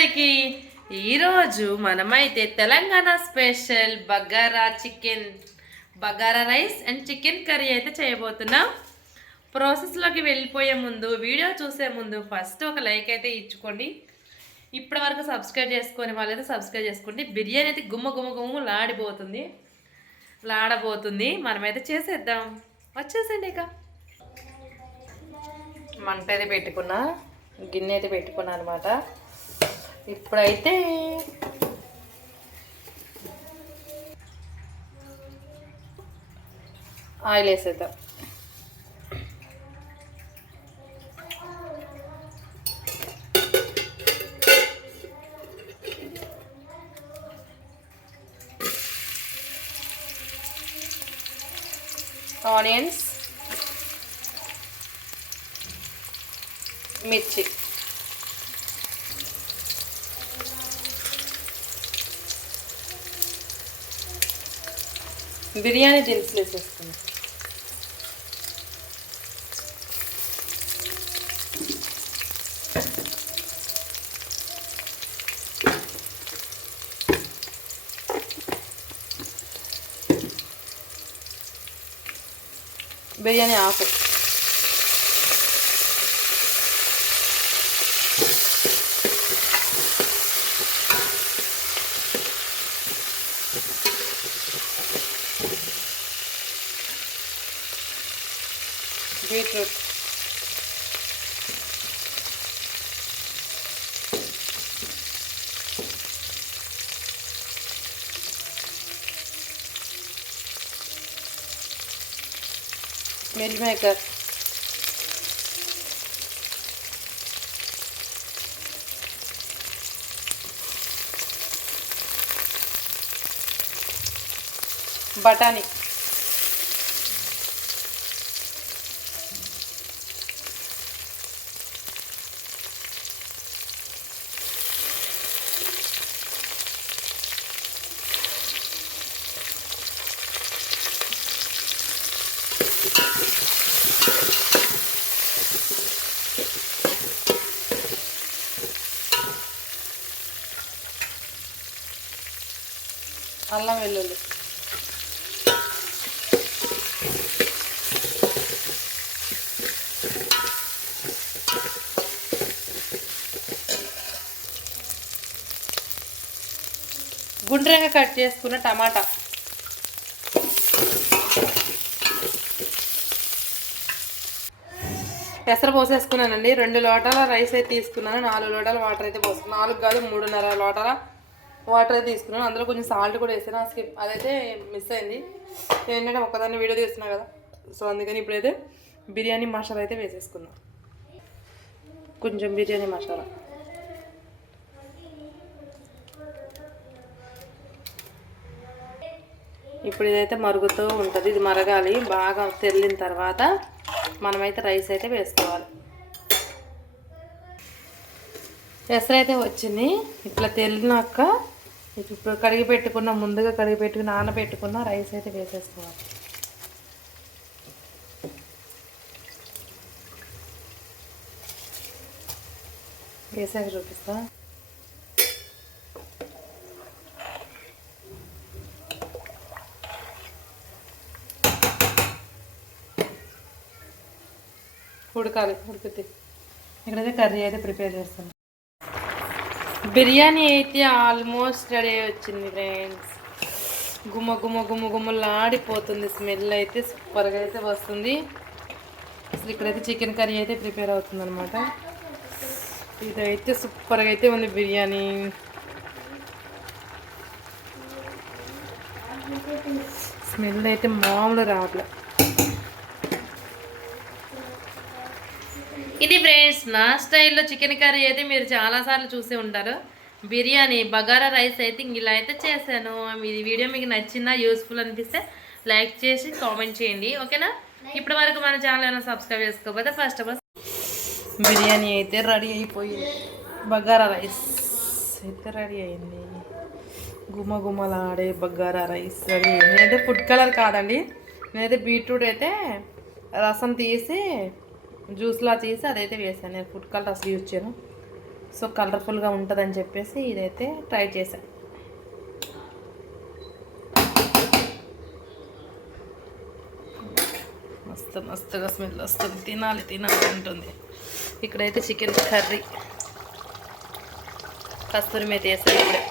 అందరికీ ఈరోజు మనమైతే Telangana special bagara chicken bagara rice and chicken curry అయితే చేయబోతున్నాం. ప్రాసెస్లోకి వెళ్ళిపోయే ముందు వీడియో చూసే ముందు ఫస్ట్ ఒక లైక్ అయితే ఇచ్చుకోండి. ఇప్పటి వరకు సబ్స్క్రైబ్ చేసుకొని వాళ్ళైతే సబ్స్క్రైబ్ చేసుకోండి బిర్యానీ అయితే గుమ్మ గుమ్మ గుమ్మ లాడిపోతుంది లాడబోతుంది. మనమైతే చేసేద్దాం. వచ్చేసండి ఇక. మంట అయితే పెట్టుకున్నా గిన్నె అయితే పెట్టుకున్నా అనమాట ఇప్పుడైతే ఆయిల్ వేసేద్దాం. ఆనియన్స్ మిర్చి. బిర్యానీ దినుసులు వేసేస్తుంది బిర్యానీ ఆకు బీట్రూట్ మిల్ మేకర్ బఠానీ అల్లం వెల్లుల్లి. గుండ్రంగా కట్ చేసుకున్న టమాటా. పెసర పోసేసుకున్నానండి. రెండు లోటాల రైస్ అయితే తీసుకున్నాను. నాలుగు లోటాల వాటర్ అయితే పోసుకున్నాను. నాలుగు కాదు మూడున్నర లోటాల వాటర్ అయితే తీసుకున్నాను. అందులో కొంచెం సాల్ట్ కూడా వేసాను. స్కిప్ అదైతే మిస్ అయింది. ఏంటంటే ఒక్కదాన్ని వీడియో తీస్తున్నా కదా. సో అందుకని ఇప్పుడైతే బిర్యానీ మసాలా అయితే వేసేసుకున్నాను కొంచెం బిర్యానీ మసాలా. ఇప్పుడు ఇదైతే మరుగుతూ ఉంటుంది. ఇది మరగాలి. బాగా తెల్లిన తర్వాత మనమైతే రైస్ అయితే వేసుకోవాలి. పెసర అయితే వచ్చింది. ఇట్లా తెలినాక ఇప్పుడు కడిగి పెట్టుకున్న. ముందుగా కడిగి పెట్టుకుని నానబెట్టుకున్న రైస్ అయితే వేసేసుకోవాలి. వేసాక చూపిస్తా. ఉడకాలి ఉడికితే. ఇక్కడైతే కర్రీ అయితే ప్రిపేర్ చేస్తాను బిర్యానీ అయితే ఆల్మోస్ట్ రెడీ వచ్చింది ఫ్రెండ్స్ గుమ్మ గుమ్మ గుమ్మ గుమ్మలాడిపోతుంది స్మెల్ అయితే సూపర్గా అయితే వస్తుంది. అసలు ఇక్కడైతే చికెన్ కర్రీ అయితే ప్రిపేర్ అవుతుంది అనమాట ఇదైతే సూపర్గా అయితే ఉంది బిర్యానీ. స్మెల్ అయితే మామూలు రావట్లే. ఇది ఫ్రెండ్స్ నా స్టైల్లో చికెన్ కర్రీ అయితే మీరు చాలాసార్లు చూసే ఉంటారు. బిర్యానీ బగారా రైస్ అయితే ఇంక ఇలా అయితే చేశాను. ఇది వీడియో మీకు నచ్చిందా యూస్ఫుల్ అనిపిస్తే లైక్ చేసి కామెంట్ చేయండి. ఓకేనా? ఇప్పటి వరకు మన ఛానల్ ఏమైనా సబ్స్క్రైబ్ చేసుకోకపోతే ఫస్ట్ ఆఫ్ ఆల్ బిర్యానీ అయితే రెడీ అయిపోయింది బగారా రైస్ అయితే రెడీ అయింది. గుమ గుమలాడే బగారా రైస్ రెడీ అయింది. నేనైతే ఫుడ్ కలర్ కాదండి. నేనైతే బీట్రూట్ అయితే రసం తీసి జ్యూస్లా తీసి అదైతే వేసాను. నేను ఫుడ్ కలర్ అసలు యూజ్ చేయను. సో కలర్ఫుల్గా ఉంటుందని చెప్పేసి ఇదైతే ట్రై చేశాను మస్తు మస్తుగా స్మెల్ వస్తుంది. తినాలి తినాలి ఉంటుంది ఇక్కడైతే చికెన్ కర్రీ. కస్తూరి మీద వేసాను ఇప్పుడే.